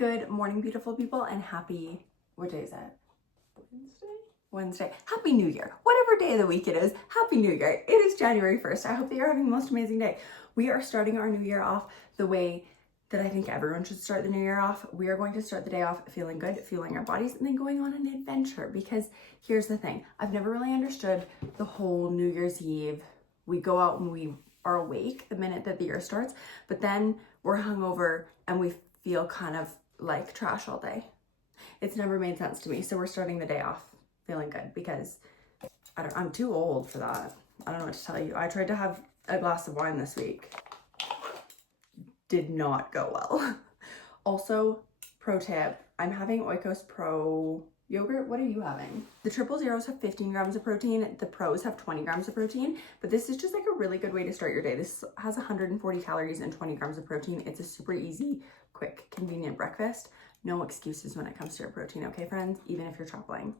Good morning, beautiful people, and happy, what day is it? Wednesday. Happy New Year. Whatever day of the week it is, Happy New Year. It is January 1st. I hope that you're having the most amazing day. We are starting our new year off the way that I think everyone should start the new year off. We are going to start the day off feeling good, fueling our bodies, and then going on an adventure. Because here's the thing. I've never really understood the whole New Year's Eve. We go out and we are awake the minute that the year starts, but then we're hungover and we feel kind of like trash all day. It's never made sense to me. So we're starting the day off feeling good because I'm too old for that. I don't know what to tell you. I tried to have a glass of wine this week. Did not go well. Also, pro tip, I'm having Oikos Pro yogurt. What are you having? The 000s have 15 grams of protein. The pros have 20 grams of protein, but this is just like a really good way to start your day. This has 140 calories and 20 grams of protein. It's a super easy, quick, convenient breakfast. No excuses when it comes to your protein, okay, friends? Even if you're traveling.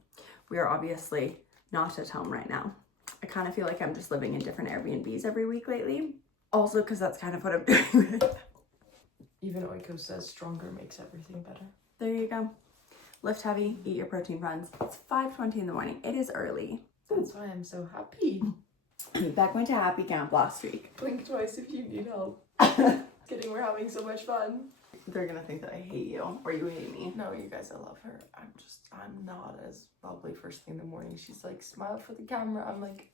We are obviously not at home right now. I kind of feel like I'm just living in different Airbnbs every week lately. Also, because that's kind of what I'm doing. Even Oikos says stronger makes everything better. There you go. Lift heavy, eat your protein, friends. It's 5:20 in the morning. It is early. That's why I'm so happy. Beck went to happy camp last week. Blink twice if you need help. Kidding, we're having so much fun. They're gonna think that I hate you or you hate me. No, you guys, I love her. I'm not as bubbly first thing in the morning. She's like, smile for the camera. I'm like,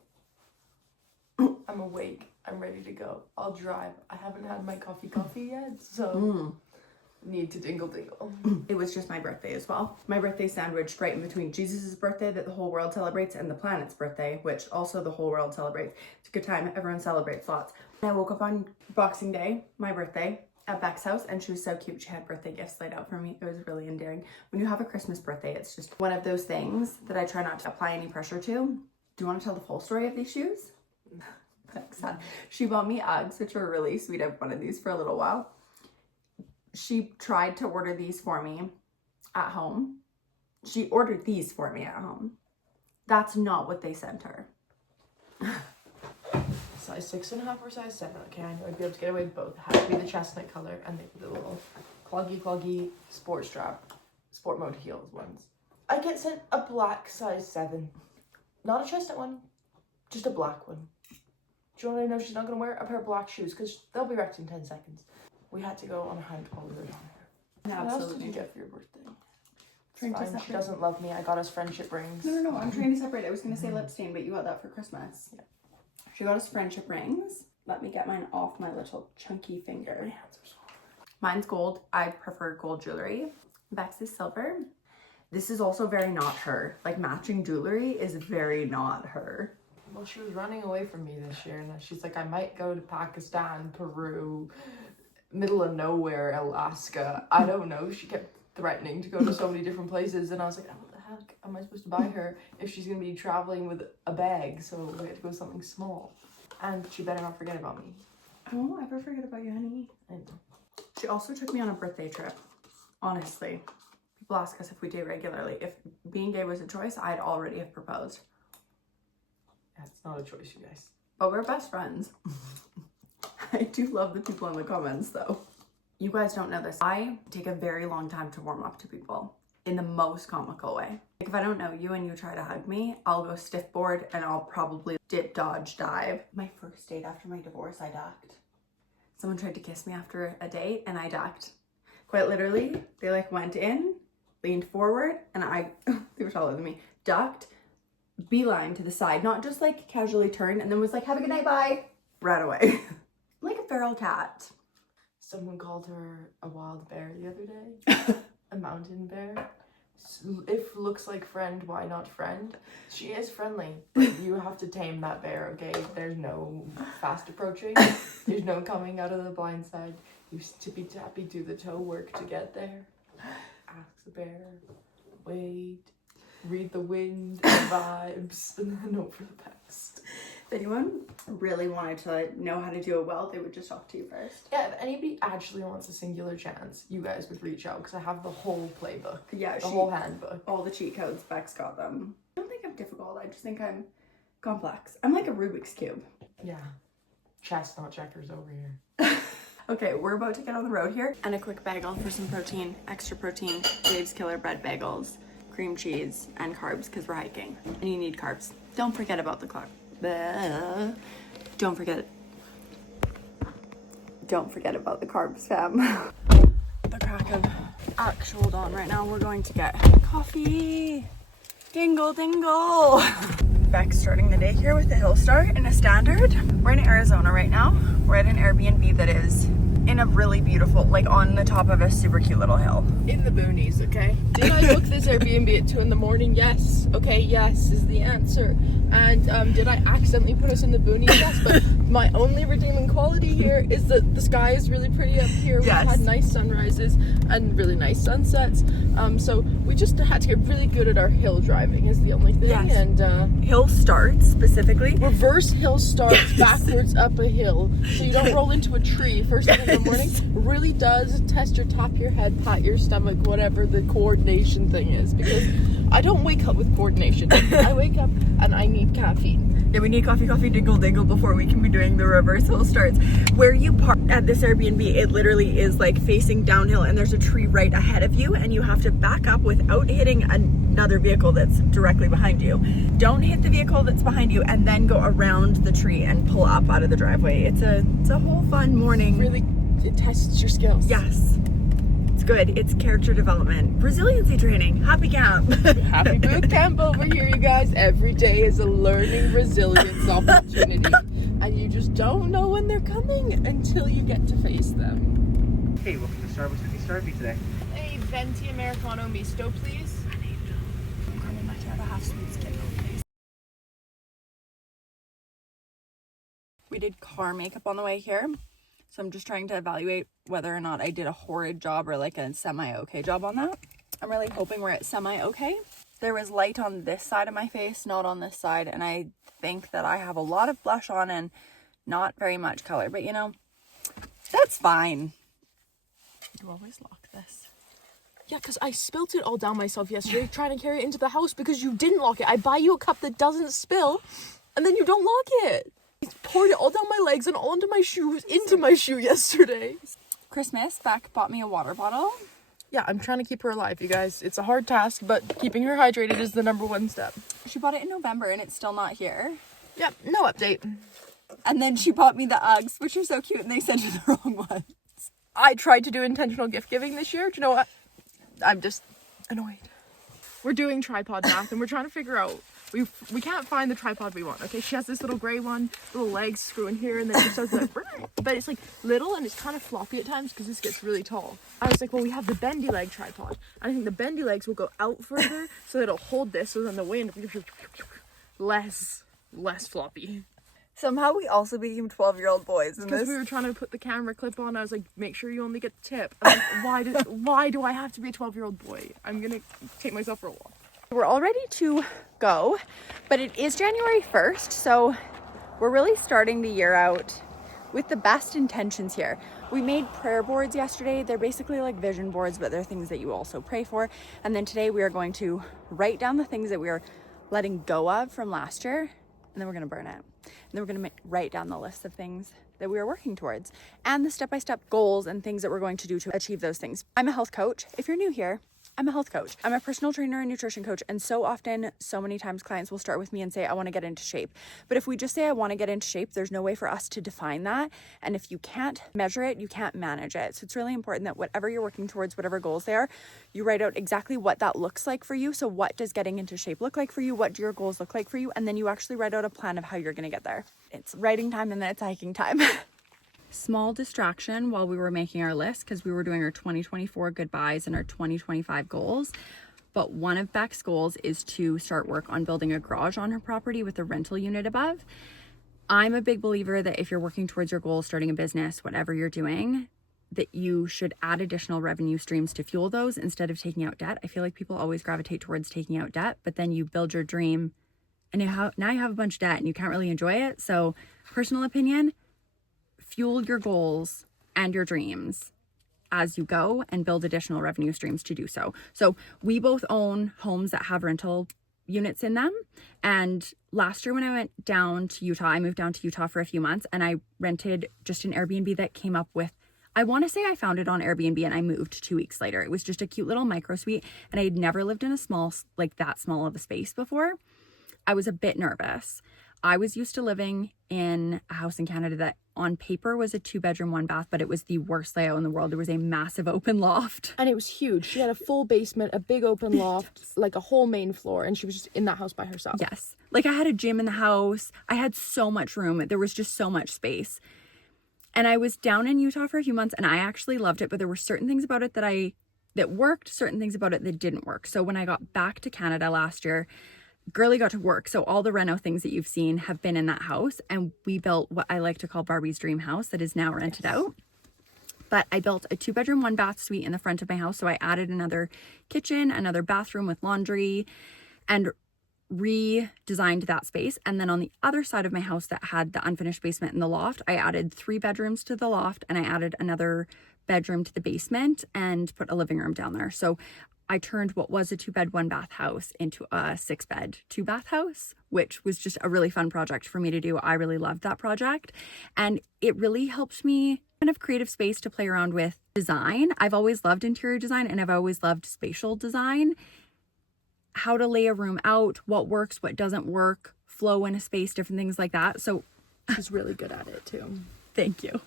I'm awake. I'm ready to go. I'll drive. I haven't had my coffee yet, so need to dingle. It was just my birthday as well. My birthday sandwiched right in between Jesus' birthday that the whole world celebrates and the planet's birthday, which also the whole world celebrates. It's a good time. Everyone celebrates lots. I woke up on Boxing Day, my birthday, at Beck's house, and she was so cute. She had birthday gifts laid out for me. It was really endearing. When you have a Christmas birthday, it's just one of those things that I try not to apply any pressure to. Do you want to tell the full story of these shoes? She bought me Uggs, which were really sweet. I've wanted these for a little while. She tried to order these for me at home. She ordered these for me at home. That's not what they sent her. Size 6.5 or size 7. Okay, I know I'd be able to get away with both. It has to be the chestnut color and the little cloggy sport strap, sport mode heels ones. I get sent a black size 7. Not a chestnut one, just a black one. Do you want to know she's not going to wear a pair of black shoes because they'll be wrecked in 10 seconds. We had to go on a hunt while we were down here. No, what else absolutely. did you get for your birthday? Trying to Fine, she separate. doesn't love me. I got us friendship rings. No, I'm trying to separate. I was going to say lip stain, but you got that for Christmas. Yeah. She got us friendship rings. Let me get mine off my little chunky finger. My hands are soft. Mine's gold. I prefer gold jewelry. Beck's is silver. This is also very not her. Like, matching jewelry is very not her. Well, she was running away from me this year, and she's like, I might go to Pakistan, Peru, middle of nowhere, Alaska. I don't know. She kept threatening to go to so many different places, and I was like, oh, what the heck am I supposed to buy her if she's going to be traveling with a bag? So we had to go something small. And she better not forget about me. I won't ever forget about you, honey. I know. She also took me on a birthday trip. Honestly. People ask us if we date regularly. If being gay was a choice, I'd already have proposed. That's not a choice, you guys. But we're best friends. I do love the people in the comments, though. You guys don't know this. I take a very long time to warm up to people in the most comical way. Like, if I don't know you and you try to hug me, I'll go stiff board and I'll probably dip, dodge, dive. My first date after my divorce, I ducked. Someone tried to kiss me after a date and I ducked. Quite literally, they like went in, leaned forward, and they were taller than me, ducked, beeline to the side, not just like casually turned, and then was like, have a good night, bye, right away. Like a feral cat. Someone called her a wild bear the other day. A mountain bear. If looks like friend, why not friend? She is friendly, but you have to tame that bear, okay? There's no fast approaching. There's no coming out of the blind side. You tippy tappy do the toe work to get there. Ask the bear, wait, read the wind, vibes, and then hope for the best. If anyone really wanted to know how to do it well, they would just talk to you first. Yeah, if anybody actually wants a singular chance, you guys would reach out because I have the whole playbook. Yeah, the whole handbook. All the cheat codes, Beck's got them. I don't think I'm difficult. I just think I'm complex. I'm like a Rubik's Cube. Yeah. Chess, not checkers over here. Okay, we're about to get on the road here. And a quick bagel for some protein, extra protein, Dave's Killer Bread bagels, cream cheese, and carbs because we're hiking. And you need carbs. Don't forget about the clock. Don't forget about the carbs, fam. The crack of actual dawn right now. We're going to get coffee. Dingle, dingle. Beck's starting the day here with a hill start and a standard. We're in Arizona right now. We're at an Airbnb that is in a really beautiful, like on the top of a super cute little hill. In the boonies, okay? Did I book this Airbnb at 2 in the morning? Yes. Okay, yes is the answer. And did I accidentally put us in the boonies? Yes, but my only redeeming quality here is that the sky is really pretty up here. Yes. We've had nice sunrises and really nice sunsets. So we just had to get really good at our hill driving is the only thing. Yes. And Hill starts specifically. reverse hill starts backwards up a hill so you don't roll into a tree first thing in the morning. Really does test your tap your head, pat your stomach, whatever the coordination thing is, because I don't wake up with coordination. I wake up and I need caffeine. Yeah, we need coffee, dingle, dingle before we can be doing the reverse hill starts. Where you park at this Airbnb, it literally is like facing downhill and there's a tree right ahead of you and you have to back up without hitting another vehicle that's directly behind you. Don't hit the vehicle that's behind you and then go around the tree and pull up out of the driveway. It's a whole fun morning. Really, it tests your skills. Yes. It's good. It's character development. Resiliency training. Happy camp. Happy boot camp over here, you guys. Every day is a learning resilience opportunity. And you just don't know when they're coming until you get to face them. Hey, welcome to Starbucks. What can start me today? A venti Americano misto, please. We did car makeup on the way here. So I'm just trying to evaluate whether or not I did a horrid job or like a semi-okay job on that. I'm really hoping we're at semi-okay. There was light on this side of my face, not on this side. And I think that I have a lot of blush on and not very much color. But you know, that's fine. You always lock this. Yeah, because I spilt it all down myself yesterday trying to carry it into the house because you didn't lock it. I buy you a cup that doesn't spill and then you don't lock it. I poured it all down my legs and all into my shoes, into my shoe yesterday. Christmas, Beck bought me a water bottle. Yeah, I'm trying to keep her alive, you guys. It's a hard task, but keeping her hydrated is the #1 step. She bought it in November and it's still not here. Yep, no update. And then she bought me the Uggs, which are so cute, and they sent you the wrong ones. I tried to do intentional gift giving this year. Do you know what? I'm just annoyed. We're doing tripod math and we're trying to figure out we can't find the tripod we want. Okay, she has this little gray one, little legs screw in here, and then she starts like, but it's like little and it's kind of floppy at times because this gets really tall. I was like, well, we have the bendy leg tripod. I think the bendy legs will go out further so it'll hold this, so then the wind less floppy. Somehow we also became 12-year-old boys. Because we were trying to put the camera clip on. I was like, make sure you only get the tip. I'm like, why do I have to be a 12-year-old boy? I'm gonna take myself for a walk. We're all ready to go, but it is January 1st, so we're really starting the year out with the best intentions here. We made prayer boards yesterday. They're basically like vision boards, but they're things that you also pray for. And then today we are going to write down the things that we are letting go of from last year, and then we're gonna burn it. And then we're gonna write down the list of things that we are working towards and the step-by-step goals and things that we're going to do to achieve those things. I'm a health coach. If you're new here, I'm a health coach. I'm a personal trainer and nutrition coach. And so often, so many times clients will start with me and say, I want to get into shape. But if we just say, I want to get into shape, there's no way for us to define that. And if you can't measure it, you can't manage it. So it's really important that whatever you're working towards, whatever goals they are, you write out exactly what that looks like for you. So what does getting into shape look like for you? What do your goals look like for you? And then you actually write out a plan of how you're going to get there. It's writing time and then it's hiking time. Small distraction while we were making our list because we were doing our 2024 goodbyes and our 2025 goals. But one of Beck's goals is to start work on building a garage on her property with a rental unit above. I'm a big believer that if you're working towards your goal, starting a business, whatever you're doing, that you should add additional revenue streams to fuel those instead of taking out debt. I feel like people always gravitate towards taking out debt, but then you build your dream and now you have a bunch of debt and you can't really enjoy it. So personal opinion, fuel your goals and your dreams as you go and build additional revenue streams to do so. So we both own homes that have rental units in them. And last year when I went down to Utah, I moved down to Utah for a few months and I rented just an Airbnb that came up with I want to say I found it on Airbnb and I moved 2 weeks later. It was just a cute little micro suite and I had never lived in a small, like that small of a space before. I was a bit nervous. I was used to living in a house in Canada that on paper was a 2-bedroom, 1-bath, but it was the worst layout in the world. There was a massive open loft. And it was huge. She had a full basement, a big open loft, like a whole main floor, and she was just in that house by herself. Yes. Like I had a gym in the house. I had so much room. There was just so much space. And I was down in Utah for a few months and I actually loved it, but there were certain things about it that worked, certain things about it that didn't work. So when I got back to Canada last year, Girly got to work. So all the reno things that you've seen have been in that house. And we built what I like to call Barbie's dream house that is now rented out. But I built a 2-bedroom, 1-bath suite in the front of my house. So I added another kitchen, another bathroom with laundry, and redesigned that space. And then on the other side of my house that had the unfinished basement and the loft, I added 3 bedrooms to the loft and I added another bedroom to the basement and put a living room down there. So I turned what was a 2-bed, 1-bath house into a 6-bed, 2-bath house, which was just a really fun project for me to do. I really loved that project. And it really helped me kind of creative space to play around with design. I've always loved interior design and I've always loved spatial design. How to lay a room out, what works, what doesn't work, flow in a space, different things like that. So She's really good at it too. thank you.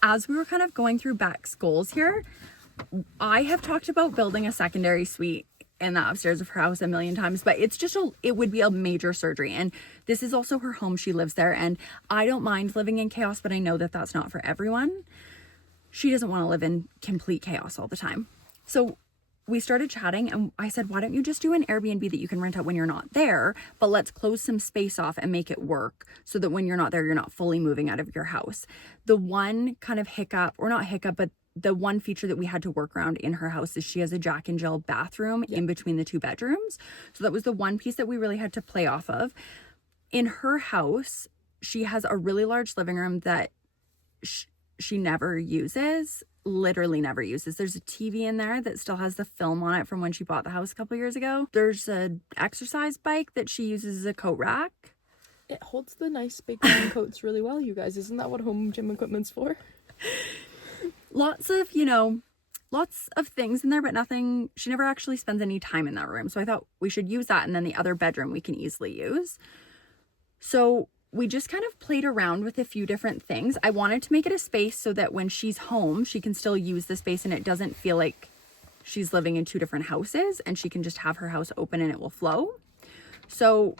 As we were kind of going through Beck's goals here, I have talked about building a secondary suite in the upstairs of her house a million times, but it would be a major surgery. And this is also her home. She lives there and I don't mind living in chaos, but I know that that's not for everyone. She doesn't want to live in complete chaos all the time. So we started chatting and I said, why don't you just do an Airbnb that you can rent out when you're not there, but let's close some space off and make it work so that when you're not there, you're not fully moving out of your house. The one kind of hiccup, or not hiccup, but the one feature that we had to work around in her house is she has a Jack and Jill bathroom in between the 2 bedrooms. So that was the one piece that we really had to play off of. In her house, she has a really large living room that she never uses, literally never uses. There's a TV in there that still has the film on it from when she bought the house a couple years ago. There's an exercise bike that she uses as a coat rack. It holds the nice big long coats really well, you guys. Isn't that what home gym equipment's for? Lots of things in there, but nothing. She never actually spends any time in that room. So I thought we should use that. And then the other bedroom we can easily use. So we just kind of played around with a few different things. I wanted to make it a space so that when she's home, she can still use the space and it doesn't feel like she's living in 2 different houses and she can just have her house open and it will flow. So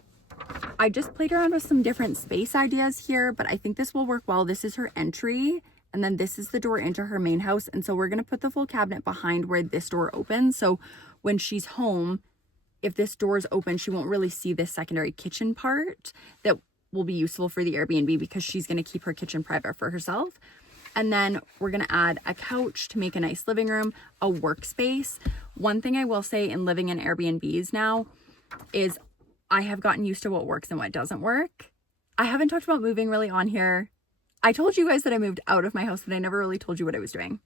I just played around with some different space ideas here, but I think this will work well. This is her entry. And then this is the door into her main house. And so we're going to put the full cabinet behind where this door opens. So when she's home, if this door is open, she won't really see this secondary kitchen part that will be useful for the Airbnb because she's going to keep her kitchen private for herself. And then we're going to add a couch to make a nice living room, a workspace. One thing I will say in living in Airbnbs now is I have gotten used to what works and what doesn't work. I haven't talked about moving really on here. I told you guys that I moved out of my house, but I never really told you what I was doing.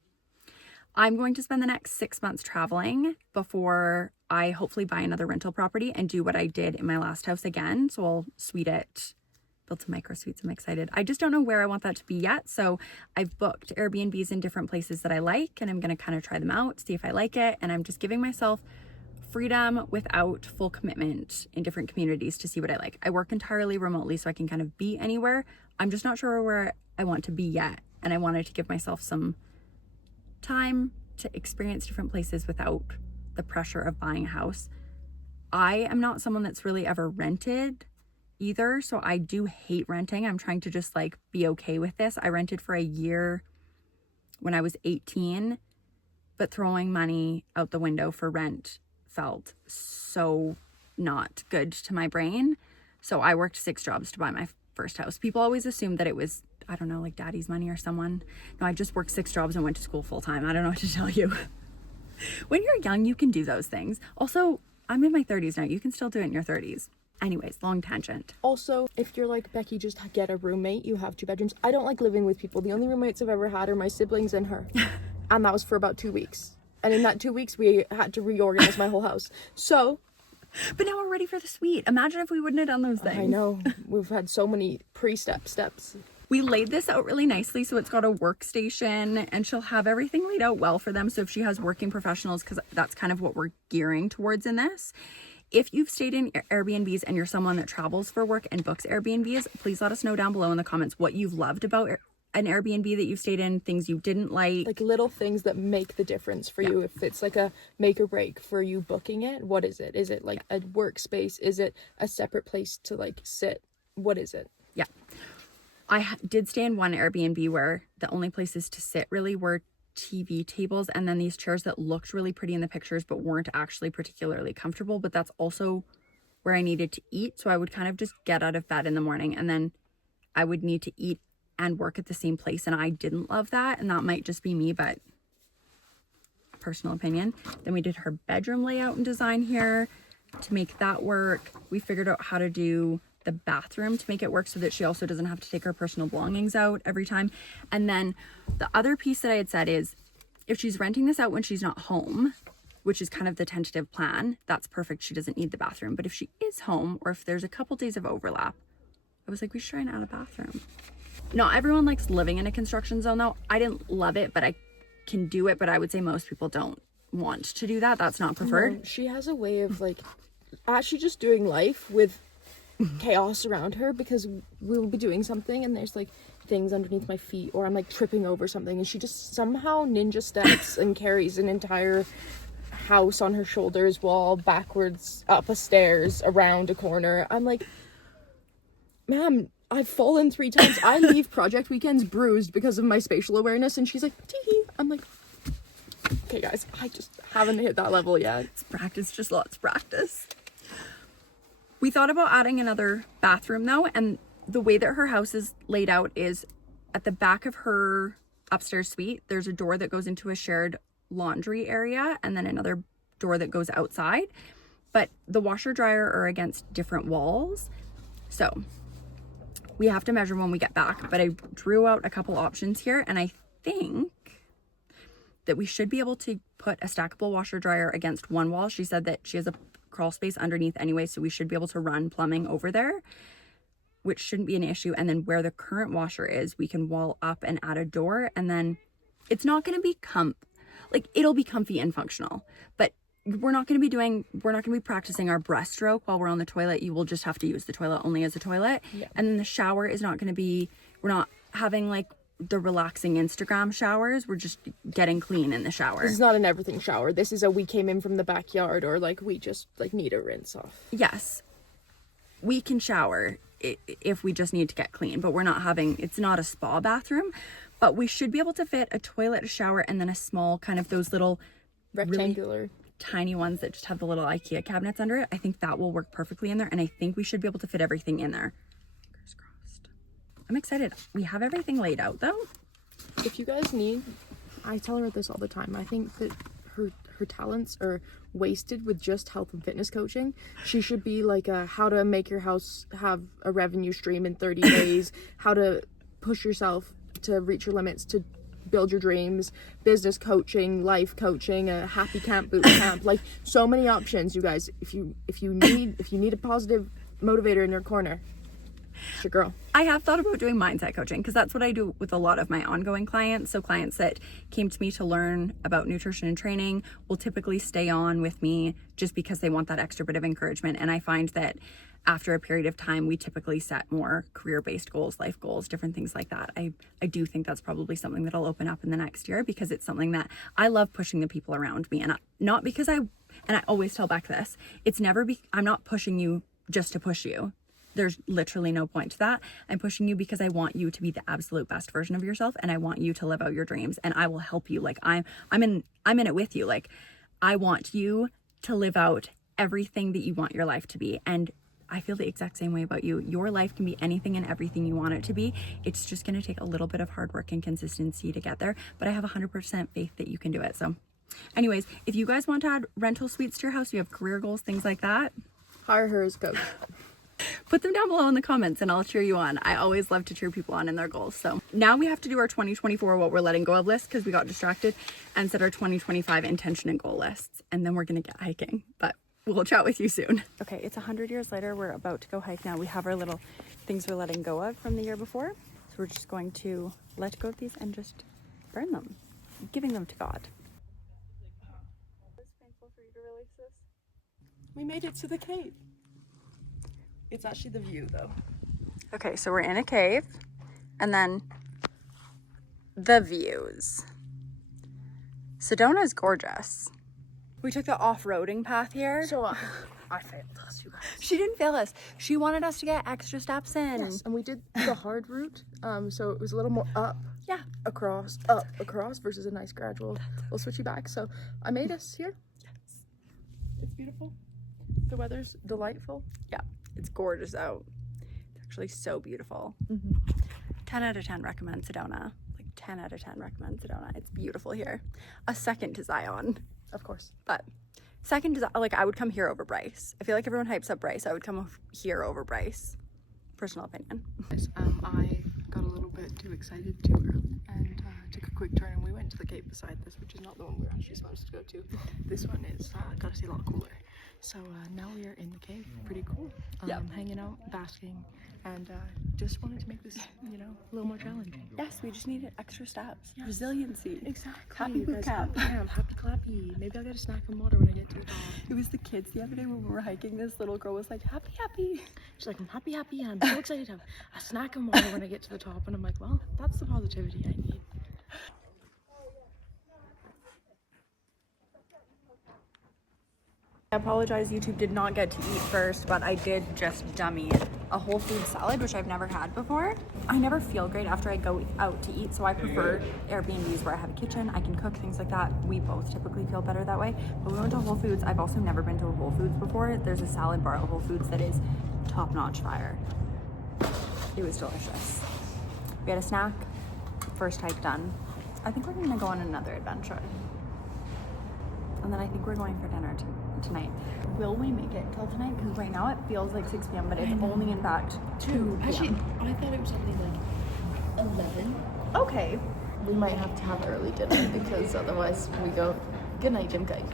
I'm going to spend the next 6 months traveling before I hopefully buy another rental property and do what I did in my last house again. So I'll suite it, build some micro suites. I'm excited. I just don't know where I want that to be yet. So I've booked Airbnbs in different places that I like, and I'm going to kind of try them out, see if I like it. And I'm just giving myself freedom without full commitment in different communities to see what I like. I work entirely remotely, so I can kind of be anywhere. I'm just not sure where I want to be yet. And I wanted to give myself some time to experience different places without the pressure of buying a house. I am not someone that's really ever rented either, so I do hate renting. I'm trying to just like be okay with this. I rented for a year when I was 18, but throwing money out the window for rent felt so not good to my brain. So I worked 6 jobs to buy my first house. People always assume that it was, I don't know, like daddy's money or someone. No, I just worked 6 jobs and went to school full time. I don't know what to tell you. When you're young, you can do those things. Also, I'm in my 30s now. You can still do it in your 30s. Anyways, long tangent. Also, if you're like Becky, just get a roommate. You have 2 bedrooms. I don't like living with people. The only roommates I've ever had are my siblings and her. And that was for about 2 weeks. And in that 2 weeks, we had to reorganize my whole house. So... But now we're ready for the suite. Imagine if we wouldn't have done those things. I know. We've had so many steps. We laid this out really nicely, so it's got a workstation and she'll have everything laid out well for them. So if she has working professionals, because that's kind of what we're gearing towards in this. If you've stayed in Airbnbs and you're someone that travels for work and books Airbnbs, please let us know down below in the comments what you've loved about an Airbnb that you've stayed in, things you didn't like little things that make the difference for you. If it's like a make or break for you booking it, what is it? Is it like a workspace? Is it a separate place to like sit? What is it? Yeah. I did stay in one Airbnb where the only places to sit really were TV tables and then these chairs that looked really pretty in the pictures but weren't actually particularly comfortable. But that's also where I needed to eat. So I would kind of just get out of bed in the morning and then I would need to eat and work at the same place. And I didn't love that. And that might just be me, but personal opinion. Then we did her bedroom layout and design here to make that work. We figured out how to do the bathroom to make it work so that she also doesn't have to take her personal belongings out every time. And then the other piece that I had said is if she's renting this out when she's not home, which is kind of the tentative plan, that's perfect. She doesn't need the bathroom. But if she is home or if there's a couple days of overlap, I was like, we should try and add a bathroom. Not everyone likes living in a construction zone though. I didn't love it, but I can do it. But I would say most people don't want to do that. That's not preferred. No, she has a way of like actually just doing life with chaos around her, because we'll be doing something and there's like things underneath my feet or I'm like tripping over something and she just somehow ninja steps and carries an entire house on her shoulders while backwards up a stairs around a corner. I'm like, ma'am, I've fallen 3 times. I leave project weekends bruised because of my spatial awareness. And she's like, tee. I'm like, okay guys, I just haven't hit that level yet. It's practice, just lots of practice. We thought about adding another bathroom though, and the way that her house is laid out is at the back of her upstairs suite, there's a door that goes into a shared laundry area and then another door that goes outside. But the washer dryer are against different walls. So we have to measure when we get back, but I drew out a couple options here and I think that we should be able to put a stackable washer dryer against one wall. She said that she has a crawl space underneath anyway, so we should be able to run plumbing over there, which shouldn't be an issue. And then where the current washer is, we can wall up and add a door, and then it's not going to be it'll be comfy and functional, but we're not going to be practicing our breaststroke while we're on the toilet. You will just have to use the toilet only as a toilet. Yeah. And then the shower is not going to be, we're not having like the relaxing Instagram showers. We're just getting clean in the shower. This is not an everything shower. This is a we came in from the backyard, or like we just like need a rinse off. Yes, we can shower if we just need to get clean, but it's not a spa bathroom. But we should be able to fit a toilet, a shower, and then a small kind of those little rectangular really tiny ones that just have the little IKEA cabinets under it. I think that will work perfectly in there, and I think we should be able to fit everything in there. Fingers crossed. I'm excited. We have everything laid out though. If you guys need, I tell her this all the time, I think that her talents are wasted with just health and fitness coaching. She should be like how to make your house have a revenue stream in 30 days, how to push yourself to reach your limits, to build your dreams, business coaching, life coaching, a happy camp, boot camp, like so many options, you guys. If you need a positive motivator in your corner, it's your girl. I have thought about doing mindset coaching because that's what I do with a lot of my ongoing clients. So clients that came to me to learn about nutrition and training will typically stay on with me just because they want that extra bit of encouragement. And I find that after a period of time, we typically set more career-based goals, life goals, different things like that. I do think that's probably something that'll open up in the next year because it's something that I love pushing the people around me. And not because I always tell Beck this, I'm not pushing you just to push you. There's literally no point to that. I'm pushing you because I want you to be the absolute best version of yourself, and I want you to live out your dreams, and I will help you. Like I'm in it with you. Like I want you to live out everything that you want your life to be. And I feel the exact same way about you. Your life can be anything and everything you want it to be. It's just going to take a little bit of hard work and consistency to get there, but I have 100% faith that you can do it. So anyways, if you guys want to add rental suites to your house, you have career goals, things like that, hire her as coach. Put them down below in the comments and I'll cheer you on. I always love to cheer people on in their goals. So now we have to do our 2024 what we're letting go of list because we got distracted, and set our 2025 intention and goal lists, and then we're gonna get hiking. But we'll chat with you soon. Okay, it's 100 years later. We're about to go hike now. We have our little things we're letting go of from the year before. So we're just going to let go of these and just burn them, giving them to God. It's painful for you to release this. We made it to the cave. It's actually the view though. Okay, so we're in a cave, and then the views. Sedona is gorgeous. We took the off-roading path here. So I failed us, you guys. She didn't fail us. She wanted us to get extra steps in. Yes, and we did the hard route. So it was a little more up, Yeah. across, up, across versus a nice gradual little switchy back. So I made us here. Yes. It's beautiful. The weather's delightful. Yeah, it's gorgeous out. It's actually so beautiful. 10 out of 10 recommend Sedona. Like 10 out of 10 recommend Sedona. It's beautiful here. A second to Zion, Of course. but second to like I would come here over Bryce. I feel like everyone hypes up Bryce. I would come here over Bryce. Personal opinion. I got a little bit too excited too early and took a quick turn, and we went to the cave beside this, which is not the one we're actually supposed to go to. This one is gotta see a lot cooler. So now we are in the cave. Pretty cool. Hanging out, basking, and just wanted to make this, you know, a little more challenging. Yes, we just needed extra steps. Resiliency. Exactly. Happy You boot guys, camp. happy clappy. Maybe I'll get a snack and water when I get to the top. It was the kids the other day when we were hiking. This little girl was like, happy. She's like, I'm happy, and I'm so excited to have a snack and water when I get to the top. And I'm like, well, that's the positivity I need. I apologize, YouTube did not get to eat first, but I did just dummy a whole food salad, which I've never had before. I never feel great after I go out to eat, so I prefer Airbnbs where I have a kitchen, I can cook, things like that. We both typically feel better that way. But we went to Whole Foods. I've also never been to a Whole Foods before. There's a salad bar at Whole Foods that is top-notch fire. It was delicious. We had a snack, first hike done. I think we're gonna go on another adventure. And then I think we're going for dinner tonight. Will we make it till tonight? Because right now it feels like 6 p.m., but it's only in fact 2 p.m. Actually, I thought it was something like 11. Okay. We might have to have early dinner because otherwise we go, good night, Jim Kite.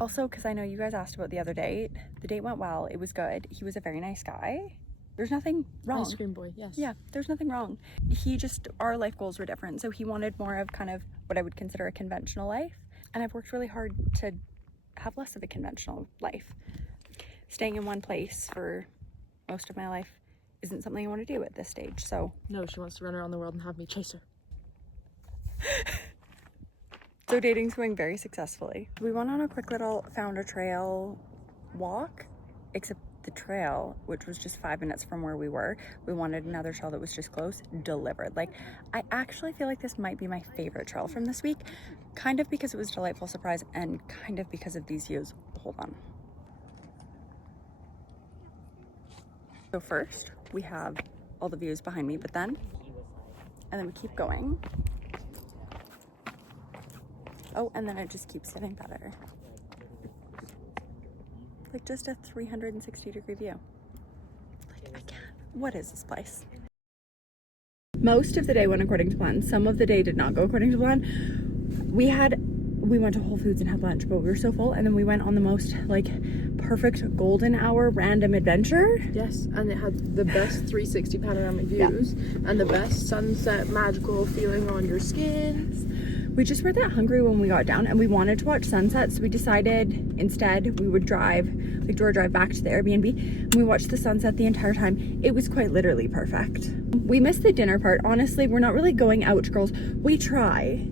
Also, because I know you guys asked about the other date. The date went well. It was good. He was a very nice guy. There's nothing wrong. Ice cream boy, yes. Yeah, there's nothing wrong. Our life goals were different. So he wanted more of kind of what I would consider a conventional life. And I've worked really hard to have less of a conventional life. Staying in one place for most of my life isn't something I want to do at this stage. So No, she wants to run around the world and have me chase her. So dating's going very successfully. We went on a quick little found a trail walk, except the trail, which was just 5 minutes from where we were, we wanted another trail that was just close, delivered. Like, I actually feel like this might be my favorite trail from this week, kind of because it was a delightful surprise and kind of because of these views. Hold on. So first, we have all the views behind me, and then we keep going. Oh, and then it just keeps getting better. Like just a 360-degree view. Like, I can't. What is this place? Most of the day went according to plan. Some of the day did not go according to plan. We went to Whole Foods and had lunch, but we were so full, and then we went on the most like perfect golden hour random adventure. Yes, and it had the best 360 panoramic views and the best sunset magical feeling on your skin. We just were that hungry when we got down and we wanted to watch sunsets, so we decided instead we would do a drive back to the Airbnb, and we watched the sunset the entire time. It was quite literally perfect. We missed the dinner part. Honestly, we're not really going out, girls. We try.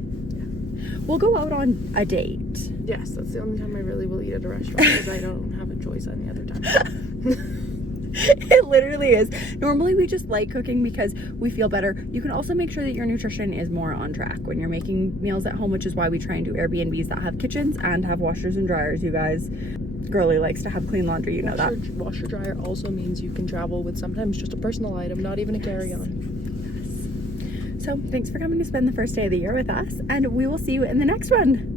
We'll go out on a date. Yes, that's the only time I really will eat at a restaurant because I don't have a choice any other time. It literally is. Normally we just like cooking because we feel better. You can also make sure that your nutrition is more on track when you're making meals at home, which is why we try and do Airbnbs that have kitchens and have washers and dryers, you guys. Girly likes to have clean laundry, you know that. Washer dryer also means you can travel with sometimes just a personal item, not even a carry-on. Yes. So thanks for coming to spend the first day of the year with us, and we will see you in the next one.